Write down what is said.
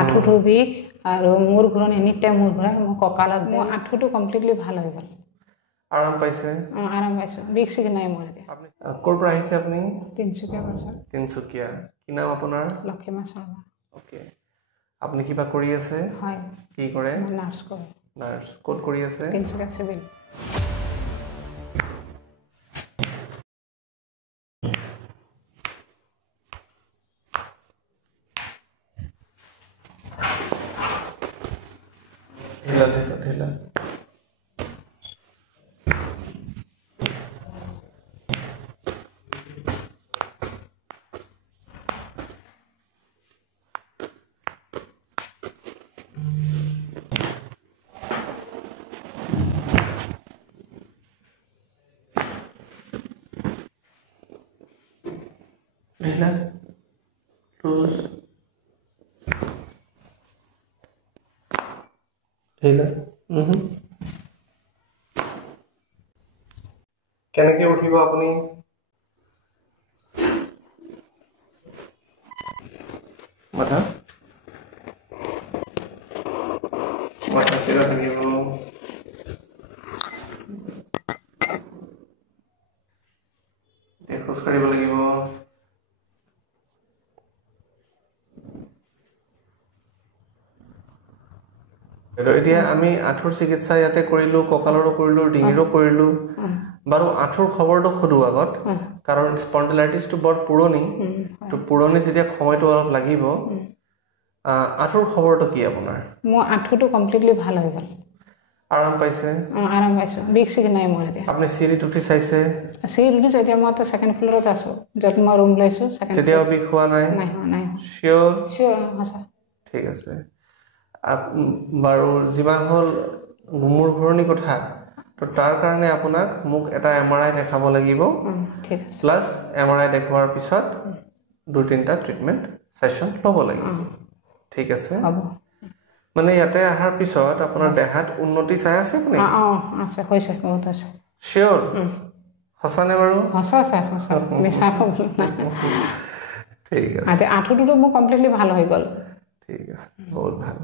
আঁঠুটো বিষ আৰু মূৰ ঘূৰণ এনি টাইম মূৰ ঘূৰাই মোৰ কঁকালত মোৰ আঁঠুটো কমপ্লিটলি ভাল হৈ গ'ল আৰাম পাইছে আৰাম পাইছোঁ বিষ চিষ নাই মোৰ এতিয়া আপুনি ক'ৰ পৰা আহিছে আপুনি তিনিচুকীয়া পাইছোঁ তিনিচুকীয়া কি নাম আপোনাৰ লক্ষীমা শৰ্মা অ'কে আপুনি কিবা কৰি আছে হয় কি কৰে মই নাৰ্ছ কৰোঁ নাৰ্ছ ক'ত কৰি আছে তিনিচুকীয়া চিভিল ঢিলা ঢিলা লুজ ঢিলা কেনেকে উঠিব আপুনি মাথা মাথা চিধা থাকিব খোজ কাঢ়িব লাগিব এতিয়া আমি আঁঠুৰ চিকিৎসা ইয়াতে কৰিলো কঁকালৰো কৰিলো ডিঙিৰো কৰিলো বাৰু আঁঠুৰ খবৰটো সোধো আগত কাৰণ স্পন্ডিলাইটিছটো বৰ পুৰণি তো পুৰণি যেতিয়া সময়টো অলপ লাগিব আঁঠুৰ খবৰটো কি আপোনাৰ মোৰ আঁঠুটো কমপ্লিটলি ভাল হৈ গ'ল আৰাম পাইছে আৰাম পাইছোঁ বিষ চিষ নাই মোৰ এতিয়া আপুনি চিৰিত উঠি চাইছে চিৰিত উঠিছোঁ এতিয়া মই ছেকেণ্ড ফ্ল'ৰত আছোঁ য'ত মই ৰুম লৈছোঁ তেতিয়াও বিষ হোৱা নাই নাই চিয়'ৰ সঁচা ঠিক আছে বাৰু যিমান হ'ল মূৰ ঘূৰণি কথা তো তাৰ কাৰণে আপোনাক মোক এটা MRI দেখাব লাগিব ঠিক আছে প্লাছ MRI দেখুৱাৰ পিছত 2-3টা ট্ৰিটমেণ্ট ছেশ্যন ল'ব লাগিব ঠিক আছে হ'ব মানে ইয়াতে অহাৰ পিছত আপোনাৰ দেহাত উন্নতি চাই আছে আপুনি আছে হৈছে বহুত আছে চিয়'ৰ সঁচানে বাৰু সঁচা ছাৰ সঁচা মিছা ক'বলৈ নাই ঠিক আছে আঁঠুটোতো মোৰ কমপ্লিটলি ভাল হৈ গ'ল ঠিক আছে বহুত ভাল